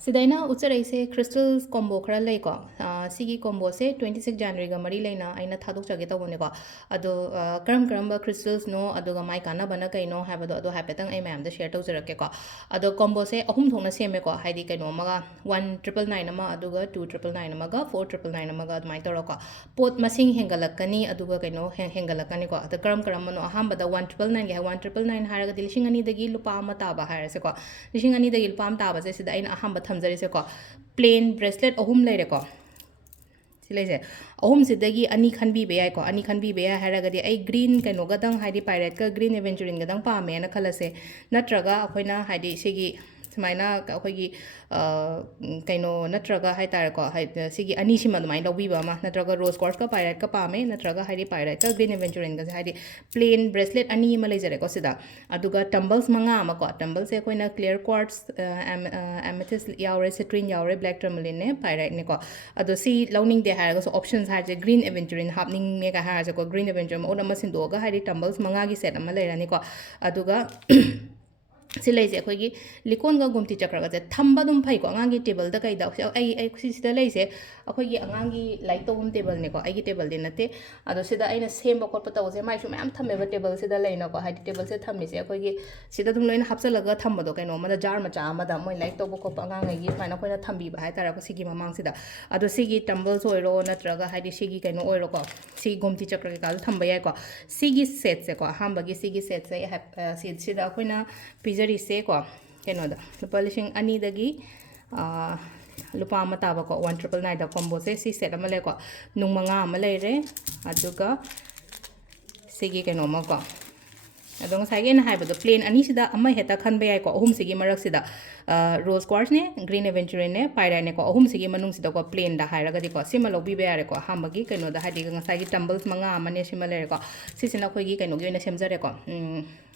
सिदाइना उचरैसे crystals combo खरा लेको सिगी combo से 26 जनवरी गा मरी लेना आइना थादोक चगे तबोनेको अदो करम करम क्रिस्टल्स नो अदुगा माइ काना बना कइनो हाबदो अदो हापेतंग ए मैम द शेयर तौजरकेको अदो कॉम्बो से अहुम थोंना सेमेको हाइदी कइनो मगा 1999 अमा अदुगा 2999 अमागा 4999 अमागा अदुमाइ तौरको पोत मसिंग हेंगलकनी अदुगा कइनो हेंगलकनीको अदो करम करम मनो अहामबदा 1999 गे 1999 हारगा दिलिशिंग अनि दगी लुपा अमा ताबा हारसेको लिशिंग अनि दगी लुपा अमा ताबा से सिदा आइना अहामबा थमजरिसेको प्लेन ब्रेसलेट अहुम लेरेको सिलेजे अहुम सिदगी अनि खनबीबे याइको अनि खनबीबे याइ हारगदी आई ग्रीन कइनो गदंग हाइदी पायरेट का ग्रीन एवेंचुरिन गदंग पामे ना खलसे नत्रगा अखोइना हाइदी सिगी सुमाइना अखोइगी कइनो नत्रगा हाइ तारको हाइ सिगी अनि सिम अदुमाइ लौबीबा अमा नत्रगा रोज क्वार्ट्स का पायरेट का पामे नत्रगा हाइदी पायरेट का ग्रीन एवेंचुरिन का हाइदी प्लेन ब्रेसलेट अनि म लेजरेको सिदा अदुगा टम्बल्स मंगा अमाको टम्बल्स से अखोइना क्लियर क्वार्ट्स एमेथिस्ट यावरे सिट्रिन यावरे ब्लैक टर्मलिन ने पायरेट ने को अदो सी लौनिंग दे हारगो ऑप्शंस हाइजे ग्रीन एवेंचुरिन हापनिंग ने का हारजे को ग्रीन एवेंचुरिन ओना मसिंदोगा हाइदी टम्बल्स मंगा गी सेट अमा लेरानी को अदुगा सिलेजे अखोइगी लिकोनगा गुमती चक्रगजे थंबा दुम फैको अंगांगी टेबल द कइदा आई सिदा लेसे अखोइगी अंगांगी लाइक तोम टेबल नेको आइगी टेबल दे नते अदो सिदा आइना सेमबो कोटपा तौसे माइसु मैम थमेबा टेबल सिदा लेनको हाइदी टेबल से थमिसे अखोइगी सिदा दुम लोइन हापचलगा थंबदो कइनो मदा जार मचा अमदा मोय लाइक तोबो कोपा अंगांगी फाइना कोइना थंबीबा हाइ तारा को सिगी ममांग सिदा अदो सिगी टम्बल्स ओइरो नत्रगा हाइदी सिगी कइनो ओइरो को सिगी गुमती चक्र के काल थंबा याइको सिगी सेट से को हामबगी सिगी सेट से सिदा अखोइना पिजरीसे को कइनोदा लुपा लिशिंग अनि दगी लुपा अमा ताबा को 1999 दा कॉम्बो से सी सेट अमा लेको नुंग मंगा अमा लेरे अदुगा सिगी कइनो मा को अदो ngसाइगे ना हाइबदो प्लेन अनि सिदा अमा हेता खनबे याइ को अहुम सिगी मरक सिदा रोज क्वार्ट्स ने ग्रीन एवेंचुरिन ने पायराइ ने को अहुम सिगी मनुंग सिदा को प्लेन दा हाइरगदी को सिमा लोबीबे यारे को हामबगी कइनोदा हाइदी ngसाइगी टम्बल्स मंगा अमा ने सिमा लेरे को सिसिना खोइगी कइनोगी ओइना सेमजरे को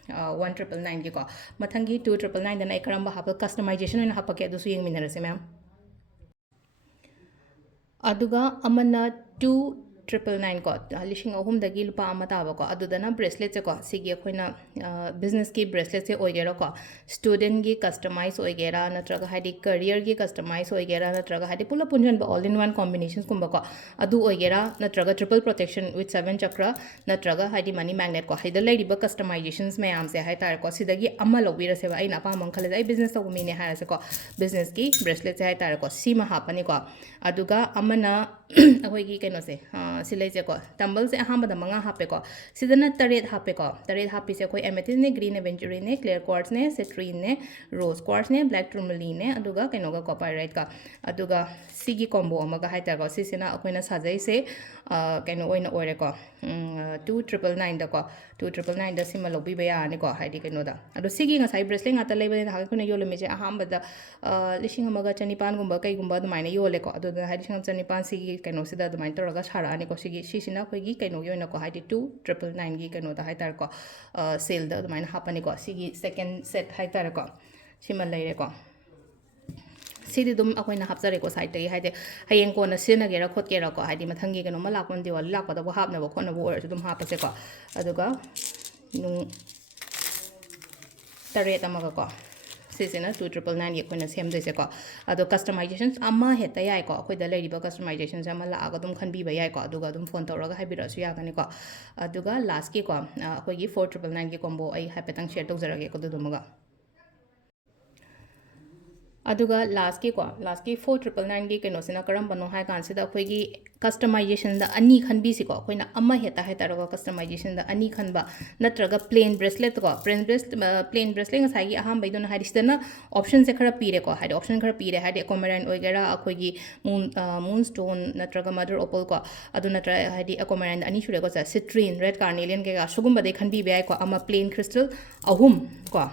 1999 की को मथंगी 2999 दना एकरम हाप कस्टमाइजेशन ओइना हापके दुसु यंग मिनरसे मैम अदुगा अमना 2999 को लिशिंग अहुम दगी लुपा अमा ताबा को अदुदना ब्रेसलेट से को सिगी अखोइना बिजनेस की ब्रेसलेट से ओइगेरा को स्टूडेंट की कस्टमाइज ओइगेरा नत्रगा हाइदी करियर की कस्टमाइज ओइगेरा नत्रगा हाइदी पुला पुंजन ऑल इन वन कॉम्बिनेशंस कुंबा को अदु ओइगेरा नत्रगा ट्रिपल प्रोटेक्शन विथ 7 चक्र नत्रगा हाइदी मनी मैग्नेट को हाइदा लेरिबा कस्टमाइजेशंस मैम से हाइ तार को सिदगी अमा लोबिरसेबा आइना पामंग खले आई बिजनेस तब मीने हारसे को बिजनेस की ब्रेसलेट से हाइ तार को सीमा हापनी को अदुगा अमना अखोइगी कइनो से सिलेजे को टम्बल से अहामदा मंगा हापेको सिदना तरेत हापेको तरेत हापी से कोई एमेथिस्ट ने ग्रीन एवेंचुरिन ने क्लियर क्वार्ट्स ने सिट्रीन ने रोज क्वार्ट्स ने ब्लैक टूरमलिन ने अदुगा कइनोगा कॉपरराइट का अदुगा सिगी कॉम्बो अमगा हाइताको सिसिना अखोइना साजै से कइनो ओइना ओइरेको 2999 दको 2999 द सिमा लोबीबे यानिको हाइदी कइनोदा अदो सिगी ngसाइ ब्रेसलेट ngata लेबे हाग कुना योलोमेजे अहामबदा लिशिंग अमगा चनिपान गुम्बा कइगुम्बा दुमाइना योलेको अदुदा हाइदी संग चनिपान सिगी कइनो सिदा दुमाइन तोरगा सारानि को सिगी सिसिना खोइगी कइनो योइना को हाइदी 2999 गी कइनोदा हाइतार को सेल द दुमाइन हापनि को सिगी सेकंड सेट हाइतार को सिमा लेरेको सिदी दुम अखोइना हापजरेको साइड तगी हाइदे हयेंग कोना सिनगेरा खोटकेरा को हाइदी मथंगी कनो मलाकोन दिवाली लापदबो हापनबो खोनबो ओरसु दुम हापसे को अदुगा नु तरेत अमगा को सिसिना 2999 अखोइना सेमदैसे को अदो कस्टमाइजेशंस अमा हेता याइ को अखोइदा लेरिबा कस्टमाइजेशंस अमा लागा दुम खनबीबा याइ को अदुगा दुम फोन तौरगा हाइबिरसु यागनि को अदुगा लास्ट की को अखोइगी 4999 की कॉम्बो आई हाइपेतंग शेयर तौजरगे को दुदुमगा अदुगा लास्ट की 4999 की कइनोसिना करम बनो हाइ कांसिदा अखोइगी कस्टमाइजेशन दा अनि खनबीसी को अखोइना अमा हेता हेतारगा कस्टमाइजेशन दा अनि खनबा नत्रगा प्लेन ब्रेसलेट को प्लेन ब्रेसलेट ngसाइगी अहाम बैदोना हाइदिसदना ऑप्शन से खरा पीरे को हाइदि ऑप्शन खरा पीरे हाइदि एकोमेराइन ओइगेरा अखोइगी मून स्टोन नत्रगा मदर ओपल को अदु नत्र हाइदि एकोमेराइन अनि सुरे को सिट्रीन रेड कार्नेलियन के सुगुम बदे खनबी बेय को अमा प्लेन क्रिस्टल अहुम को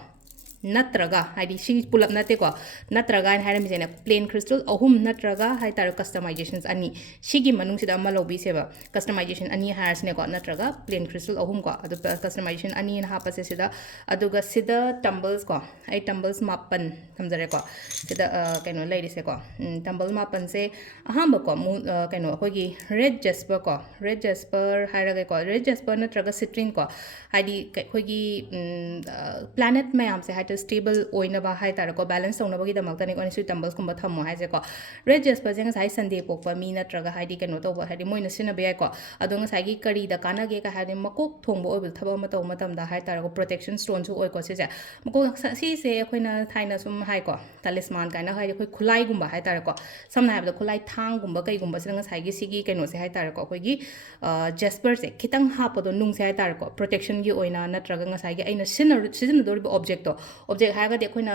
नत्रगा हाइदी सी पुलअप नते को नत्रगा हाइरम जेना प्लेन क्रिस्टल अहुम नत्रगा हाइ तार कस्टमाइजेशंस अनि सिगी मनुंग सिदा अमा लोबी सेबा कस्टमाइजेशन अनि हायर्सने को नत्रगा प्लेन क्रिस्टल अहुम को अदु कस्टमाइजेशन अनि हापसे सिदा अदुगा सिदा टम्बल्स को आई टम्बल्स मापन थमजरे को सिदा कइनो लेरिसे को टम्बल मापन से अहाम को कइनो होगी रेड जेस्पर हाइरगे को रेड जेस्पर नत्रगा सिट्रिन को हाइदी होगी प्लैनेट मैम से high mental stable oinaba hai tarako balance tonabagi damakta ni koni sweet tumbles kumba thammo hai je ko red jasper je ngasai Sunday pokpa mi natraga haidi keno toba haidi moina sina be ko ado ngasai gi kari da kana ge ka haidi makok thongbo obil thaba ma taw matam da hai tarako protection stone su oi ko se je makok si se akoina thaina sum hai ko talisman kaina hai khoi khulai gumba hai tarako samna hai da khulai thang gumba kai gumba se ngasai gi sigi keno se hai tarako khoi gi jasper se khitang hapado nung se hai tarako protection gi oina natraga ngasai gi aina sin do object to object ha ga de akoina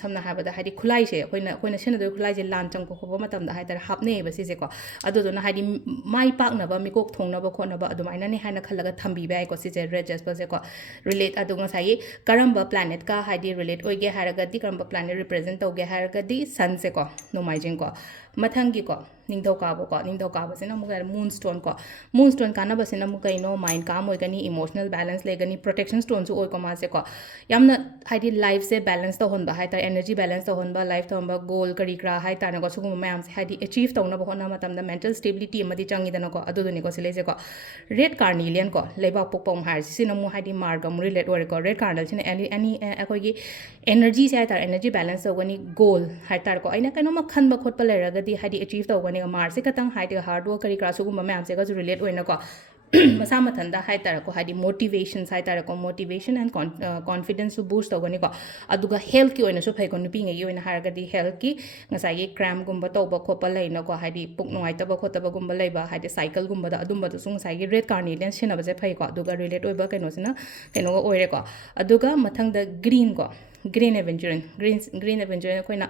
samna ha ba da haidi khulai se akoina sin do khulai je lan chang ko khoba matam da hai tar hapne ba si je ko ado do na haidi mai pak na ba mikok thong na ba khona ba adu maina ni haina khalaga thambi ba ko si je red jasper se ko relate adu ngasai karamba planet ka haidi relate oige haraga di karamba planet represent toge haraga di sun se ko nomaijing ko mathangi ko ningthau ka ba sina muga moon stone kana ba sina muga ino mind calm oigani emotional balance legani protection stone su oi ko ma se ko yamna haidi life se balance to hon ba hai tar energy balance to hon ba life to ba goal kari kra hai tar na ko sugum mayam se haidi achieve to na ba hona matam da mental stability amadi changi da na ko adu ni ko sele se ko red carnelian ko leba pokpom har sina mu haidi margam relate ore ko red carnel sina any akoi gi energy se hai tar energy balance to gani goal hai tar ko aina kaino ma khan ba khot pa le raga di haidi achieve to gani mar se katang haidi hard work kari kra sugum mayam se ko relate oina ko masa mathanda hai tar ko haidi motivation hai tar ko motivation and confidence to boost togani ko aduga health ki oina so phai ko nupi ngai oina har ga di health ki ngasai gi cram gumba toba khopa leina ko haidi puk ngai taba khotaba gumba leiba haidi cycle gumba da adumba da sung sai gi red carnelian sina ba je phai ko aduga relate oiba kaino sina kaino ga oire ko aduga mathang da green ko green aventurine koina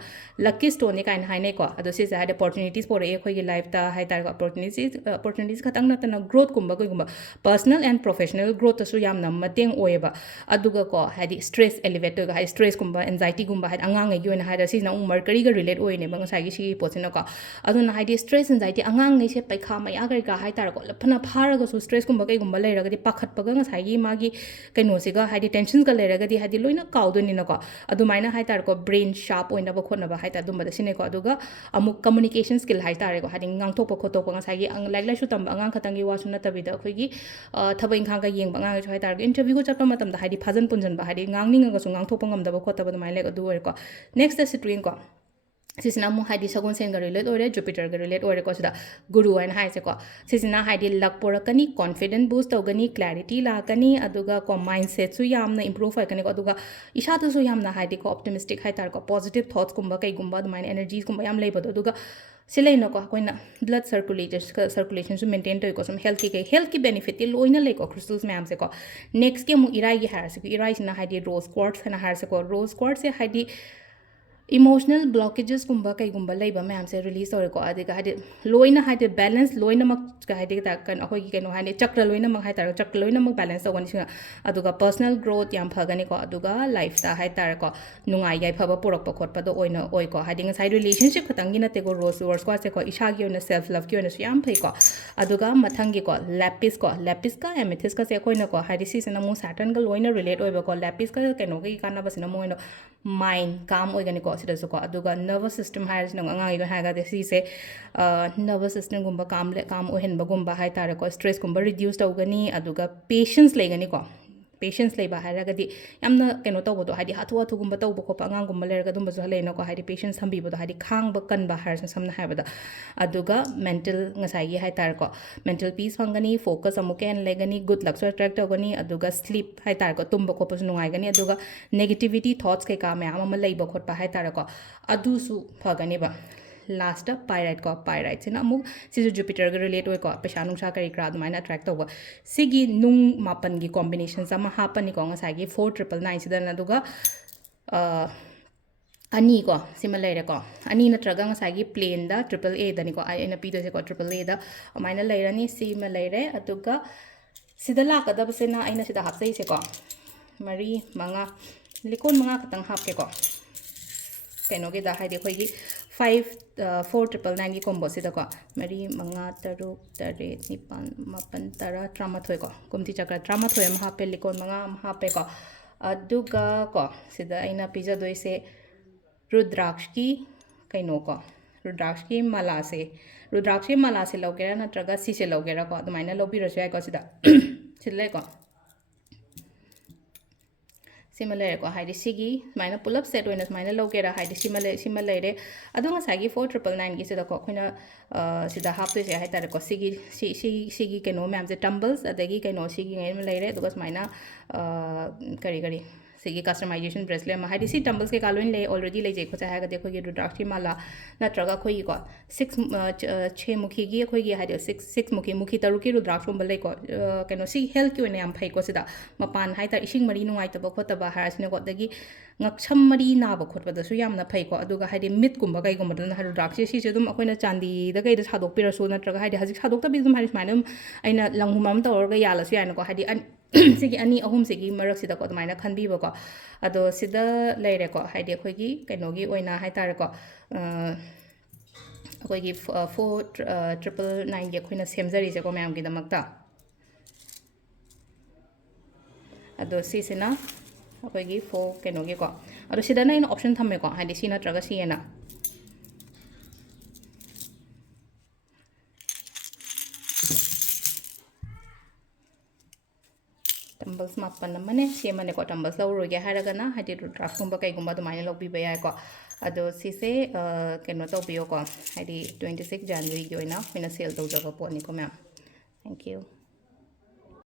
lucky stone ni kain haine ko ado se had opportunities for e khoi gi life ta hai tar opportunities khatang na tana growth kumba koi gumba personal and professional growth su yam na mateng oeba aduga ko hadi stress elevate ga hai stress kumba anxiety gumba hai angang ngai yoina hai da si na mercury ga relate oine bang sai gi si pochina ko adu na hadi stress anxiety angang ngai se paikha ma ya ga hai tar ko lafna phara ga su stress kumba kai gumba lai ra ga di pakhat paga nga sai gi magi kaino se ga hadi tensions ga lai ra ga di hadi loina kaw do ni na ko adumaina hai tar ko brain sharp oina ba khona ba hai ta dum ba sine ko aduga amuk communication skill hai tar ko hading ngang thok pa khotok pa ngasai gi ang like lai su tam angang khatang gi wasu na tabi da khoi gi thabai khang ga yeng ba ngang hai tar interview ko chatpa matam da hadi phajan punjan ba hadi ngang ning ga su ngang thok pa ngam da ba khota ba mai like adu ko next the citrine ko sisina mu haidi sagun sen ga relate ore jupiter ga relate ore ko sida guru and hai se ko sisina haidi luck porakani confident boost togani clarity la kani aduga ko mindset su yamna improve hai kani ko aduga isha tu su yamna haidi ko optimistic hai tar ko positive thoughts kumba kai gumba mine energies kumba yam leibo aduga silai no ko koina blood circulation su maintain to ko some health ki benefit ti loina le ko crystals ma'am se ko next ke mu irai gi har se ko irai sina haidi rose quartz na har se ko rose quartz se haidi emotional blockages kumba kai gumba leiba mayam se release ore ko adiga hade loina hade balance loina mak ka hade ta kan akoi gi keno hade chakra loina mak hai tar chakra loina mak balance tawani singa aduga personal growth yam phagani ko aduga life ta hai tar ko nungai gai phaba porok pa khot pa do oina oi ko hade ngai relationship khatangi na te ko rose words ko se ko isha gi ona self love gi ona su yam phai ko aduga mathangi ko lapis ka amethyst ka se koina ko hade si sina mu saturn ga loina relate oiba ko lapis ka keno gi kana basina mo ino mind calm oigani ko sidasu ko aduga nervous system hires no angai ga haga de si se nervous system gumba calm ohen bagumba hai tare ko stress gumba reduce tawgani aduga patience legani ko patience leiba haraga di yamna keno tawbo do hadi hatu hatu gumba tawbo ko pangang gumba lerga dum bazu halena ko hadi patience sambi bo do hadi khang ba kan ba har samna ha bada aduga mental ngasai gi hai tar ko mental peace fangani focus amuken legani good luck so attract tawgani aduga sleep hai tar ko tumba ko pasu nungai gani aduga negativity thoughts kai ka me ama leiba khot pa hai tar ko adu su phagani ba last pyrite ko pyrite sina mu si jupiter ga relate oi ko pesa nung sa kari kra admaina attract to sigi nung mapan gi combination sama hapani ko nga gi 4999 sida na duga ani ko similar ko ani na traga nga gi plain da triple a da ni ko ai na pi do se ko triple a da amaina leirani similar re aduga sida la ka da sina aina sida hap sai se ko mari manga likon manga katang hap ke ko keno ge da hai de khoi gi 4999 combo sida ko mari manga taruk tare nipan mapan tara tramathoi ko kumti chakra tramathoi am hape likon manga am hape ko aduga ko sida aina pizza doise rudraksh ki kaino ko rudraksh ki mala se logera na traga si se logera ko admaina lobi ro sai ko sida chille ko ꯁꯤꯃ ꯂꯩꯔꯦꯀꯣ ꯍꯥꯏꯗꯤ ꯁꯤꯒꯤ ꯁꯨꯃꯥꯏꯅ ꯄꯨꯂꯞ set ꯑꯣꯏꯅ ꯁꯨꯃꯥꯏꯅ ꯂꯧꯒꯦꯔꯥ ꯍꯥꯏꯗꯤ ꯁꯤꯃ ꯂꯩꯔꯦ ꯑꯗꯣ ꯉꯁꯥꯏꯒꯤ 4999ꯒꯤꯁꯤꯗꯀꯣ ꯑꯩꯈꯣꯏꯅ ꯁꯤꯗ ꯍꯥꯞꯇꯣꯏꯁꯦ ꯍꯥꯏꯇꯥꯔꯦꯀꯣ ꯁꯤꯒꯤ ꯀꯩꯅꯣ ꯃꯌꯥꯝꯁꯦ ꯇꯝꯕꯜꯁ ꯑꯗꯒꯤ ꯀꯩꯅꯣ ꯁꯤꯒꯤ ꯑꯃ ꯂꯩꯔꯦ ꯑꯗꯨꯒ ꯁꯨꯃꯥꯏꯅ ꯀꯔꯤ ꯁꯤꯒꯤ ꯀꯁꯇꯃꯥꯏꯖꯦꯁꯟ ꯕ꯭ꯔꯦꯁꯂꯦꯠ ꯑꯃ ꯍꯥꯏꯗꯤ ꯁꯤ ꯇꯝꯕꯜꯁ ꯀꯩꯀꯥ ꯂꯣꯏꯅ ꯂꯩ ꯑꯣꯜꯔꯦꯗꯤ ꯂꯩꯖꯩ ꯈꯣꯠꯆꯩ ꯍꯥꯏꯔꯒꯗꯤ ꯑꯩꯈꯣꯏꯒꯤ ꯔꯨꯗ꯭ꯔꯥꯛꯁꯤ ꯃꯥꯂꯥ ꯅꯠꯇ꯭ꯔꯒ ꯑꯩꯈꯣꯏꯒꯤꯀꯣ 6 ꯑꯩꯈꯣꯏꯒꯤ ꯍꯥꯏꯗꯤ 6 ꯃꯨꯈꯤ ꯇꯔꯨꯛꯀꯤ ꯔꯨꯗ꯭ꯔꯥꯛꯁꯀꯨꯝꯕ ꯂꯩꯀꯣ ꯀꯩꯅꯣ ꯁꯤ ꯍꯦꯜꯊꯀꯤ ꯑꯣꯏꯅ ꯌꯥꯝ ꯐꯩꯀꯣ ꯁꯤꯗ ꯃꯄꯥꯟ ꯍꯥꯏꯇꯥꯔꯦ ꯏꯁꯤꯡ ꯃꯔꯤ ꯅꯨꯡꯉꯥꯏꯇꯕ ꯈꯣꯠꯇꯕ ꯍꯥꯏꯔꯁꯤꯅꯀꯣ ꯑꯗꯒꯤ ꯉꯛꯁꯝ ꯃꯔꯤ ꯅꯥꯕ ꯈꯣꯠꯄꯗꯁꯨ ꯌꯥꯝꯅ ꯐꯩꯀꯣ ꯑꯗꯨꯒ ꯍꯥꯏꯗꯤ ꯃꯤꯠꯀꯨꯝꯕ ꯀꯩꯒꯨꯝꯕꯗꯅ ꯔꯨꯗ꯭ꯔꯥꯛꯁꯦ ꯁꯤꯁꯦ ꯑꯗꯨꯝ ꯑꯩꯈꯣꯏꯅ ꯆꯥꯟꯗꯤꯗ ꯀꯩꯗ ꯁꯥꯗꯣꯛꯄꯤꯔꯁꯨ ꯅꯠꯇ꯭ꯔꯒ ꯍꯥꯏꯗꯤ ꯍꯧꯖꯤꯛ ꯁꯥꯗꯣꯛꯇꯕꯤ ꯑꯗꯨꯝ ꯍꯥꯏꯗꯤ ꯁꯨꯃꯥꯏꯅ ꯑꯗꯨꯝ ꯑꯩꯅ ꯂꯪꯍꯨꯝ ꯑꯃ ꯇꯧꯔꯒ ꯌꯥꯜꯂꯁꯨ ꯌꯥꯏꯅꯀꯣ ꯍꯥꯏꯗꯤ ꯁꯤꯒꯤ ꯑꯅꯤ ꯑꯍꯨꯝꯁꯤꯒꯤ ꯃꯔꯛꯁꯤꯗꯀꯣ ꯑꯗꯨꯃꯥꯏꯅ ꯈꯟꯕꯤꯕꯀꯣ ꯑꯗꯣ ꯁꯤꯗ ꯂꯩꯔꯦꯀꯣ ꯍꯥꯏꯗꯤ ꯑꯩꯈꯣꯏꯒꯤ ꯀꯩꯅꯣꯒꯤ ꯑꯣꯏꯅ ꯍꯥꯏꯇꯥꯔꯦꯀꯣ ꯑꯩꯈꯣꯏꯒꯤ 4999ꯒꯤ ꯑꯩꯈꯣꯏꯅ ꯁꯦꯝꯖꯔꯤꯁꯦꯀꯣ ꯃꯌꯥꯝꯒꯤꯗꯃꯛꯇ ꯑꯗꯣ ꯁꯤꯁꯤꯅ ꯑꯩꯈꯣꯏꯒꯤ ꯀꯩꯅꯣꯒꯤꯀꯣ ꯑꯗꯣ ꯁꯤꯗꯅ ꯑꯩꯅ ꯑꯣꯞꯁꯟ ꯊꯝꯃꯦꯀꯣ ꯍꯥꯏꯗꯤ ꯁꯤ ꯅꯠꯇ꯭ꯔꯒ ꯁꯤ ꯑꯅ ꯇꯝꯕꯜꯁ ꯃꯥꯄꯟ ꯑꯃꯅꯦ ꯁꯤ ꯑꯃꯅꯦꯀꯣ ꯇꯝꯕꯜꯁ ꯂꯧꯔꯣꯏꯒꯦ ꯍꯥꯏꯔꯒꯅ ꯍꯥꯏꯗꯤ ꯔꯨꯗ꯭ꯔꯥꯛꯁꯀꯨꯝꯕ ꯀꯩꯒꯨꯝꯕ ꯑꯗꯨꯃꯥꯏꯅ ꯂꯧꯕꯤꯕ ꯌꯥꯏꯀꯣ ꯑꯗꯣ ꯁꯤꯁꯦ ꯀꯩꯅꯣ ꯇꯧꯕꯤꯌꯣꯀꯣ ꯍꯥꯏꯗꯤ 26 ꯖꯅꯋꯥꯔꯤꯒꯤ ꯑꯣꯏꯅ ꯑꯩꯈꯣꯏꯅ ꯁꯦꯜ ꯇꯧꯖꯕ ꯄꯣꯠꯅꯤꯀꯣ ꯃꯌꯥꯝ ꯊꯦꯡꯛ ꯌꯨ